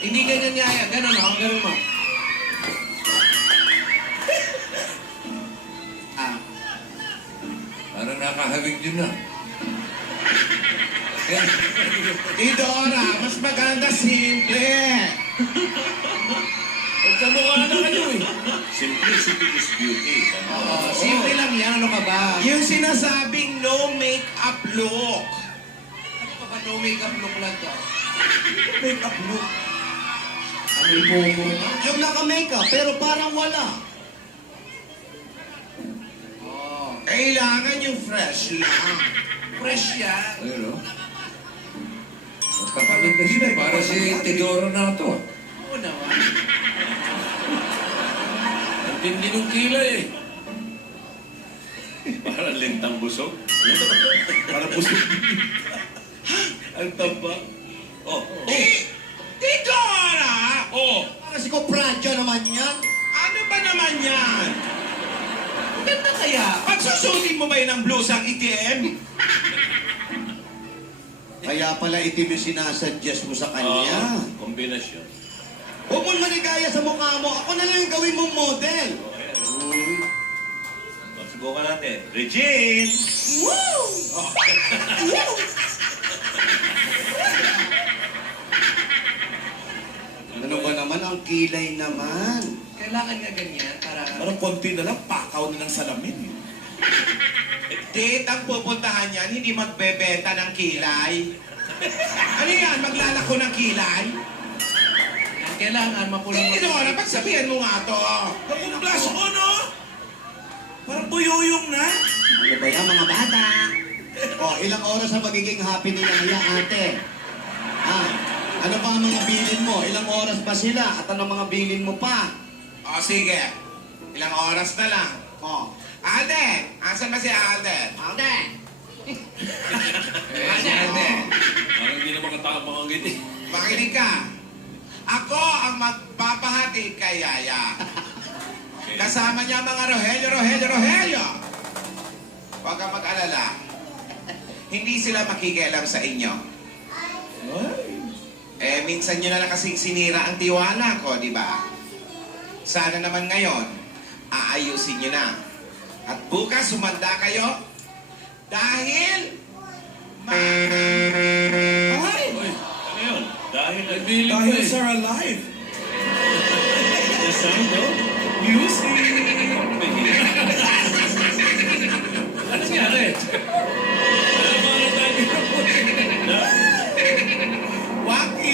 Hindi ganyan yaya. Ganon o. Ganon mo. Parang nakahawig yun na. Dora, mas maganda simple. Magkamukha na kayo eh. Simplicity is beauty. Simple lang yan. Ano ka ba? Yung sinasabing no make-up look. Ano ka ba? No makeup look lang to. Make-up look. Ano yung bumo nga? Yung naka-makeup, pero parang wala. Oo. Kailangan yung fresh lang. Fresh yan. Ayun o. Magkapalit na sila. Para si Teodoro na ito. Oo naman. Ang tindi ng kilay eh. Parang lintang busog. Para busog. Ang taba. Oh. Dora! Oh. Para si Kopradyo naman yan. Ano ba naman yan? Ganda kaya. Pagsusutin mo ba yun ang blusang itim? Kaya pala itim yung sinasuggest mo sa kanya. Kombinasyon. Huwag mo maligaya sa mukha mo. Ako na lang yung gawin mong model. Subukan natin. Regine! Woo! Ano ba naman ang kilay naman? Kailangan nga ganyan para... Parang konti na lang, pakaw na ng salamin. Date ang pupuntahan yan, hindi magbebenta ng kilay. Ano yan? Maglalako ng kilay? Kailangan mapulang... Hindi Dora, pagsabihan mo nga to. Nakumplas ko, no? Parang buyuyong na. Ano ba yan, mga bata? Ilang oras ang magiging happy ni Yaya, ate? Ano pa ang mga bilin mo? Ilang oras ba sila? At anong mga bilin mo pa? Sige. Ilang oras na lang. Alden! Asan ba si Alden? Alden! Alden! Parang hindi naman katabang ang giti. Makinig ka. Ako ang magpapahati kay Yaya. Kasama niya mga Rogelio. Huwag kang mag-alala. Hindi sila makikialam sa inyo. Minsan nyo na lang kasing sinira ang tiwala ko, di ba? Sana naman ngayon, aayusin nyo na. At bukas, sumanda kayo dahil... Ay! Ano yun? Dahil Nagbiling ko Dahil eh. sir alive. the sound, no? Music. Ano nangyari? Sumana tayo ng Waki!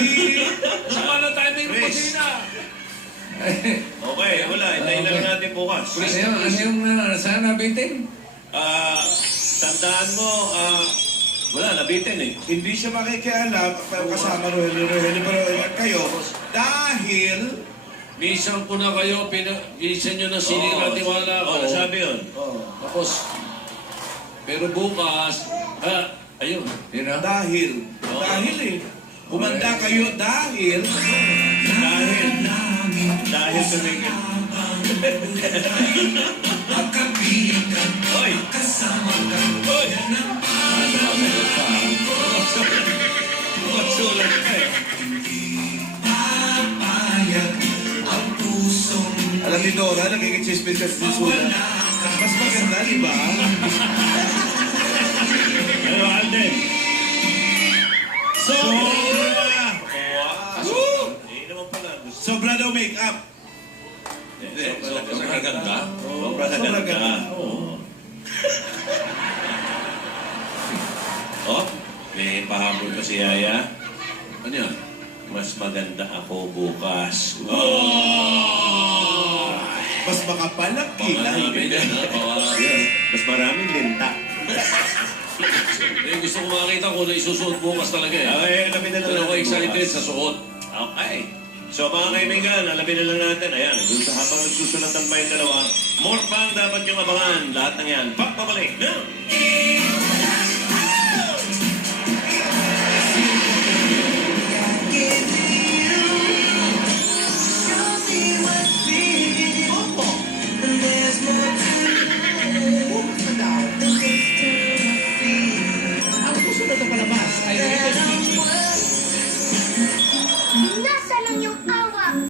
Sumana tayo ng Chris. kusina. Okay, wala. Hintayin na lang natin bukas. Ano yung saan nabitin? Tandaan mo, wala, nabitin eh. Hindi siya makikialam kasama Rogelio, pero kayo, dahil... Minsan ko na kayo, minsan nyo na sinira tiwala ko. Oo, nasabi yun. Tapos, pero bukas, ayun, yun na. Dahil eh. Kumanda kayo dahil tumigil. Hoy! Hoy! Masulat ka eh. alam ni Dora, nagiging chismis ka sa sulat. Mas maganda, di ba? Ano, Alden? Sobra! Eh, naman pala. Sobra daw make-up. Sobrang ganda. Sobra na Sobrang ganda. ganda. Oo. Oh, may pahabol ka si Yaya. Ano yan? Mas maganda ako bukas. Mas makapal ang kilay. Mas maraming linta. Gusto ko makita kung isusuot bukas talaga eh. Okay, alamin na lang Pero ako natin excited bukas. sa suot. Okay. So mga kaibigan, alamin na lang natin. Ayan, dun sa habang nagsusunatan pa yung dalawa, more fun dapat yung abangan. Lahat ng yan, papabalik na.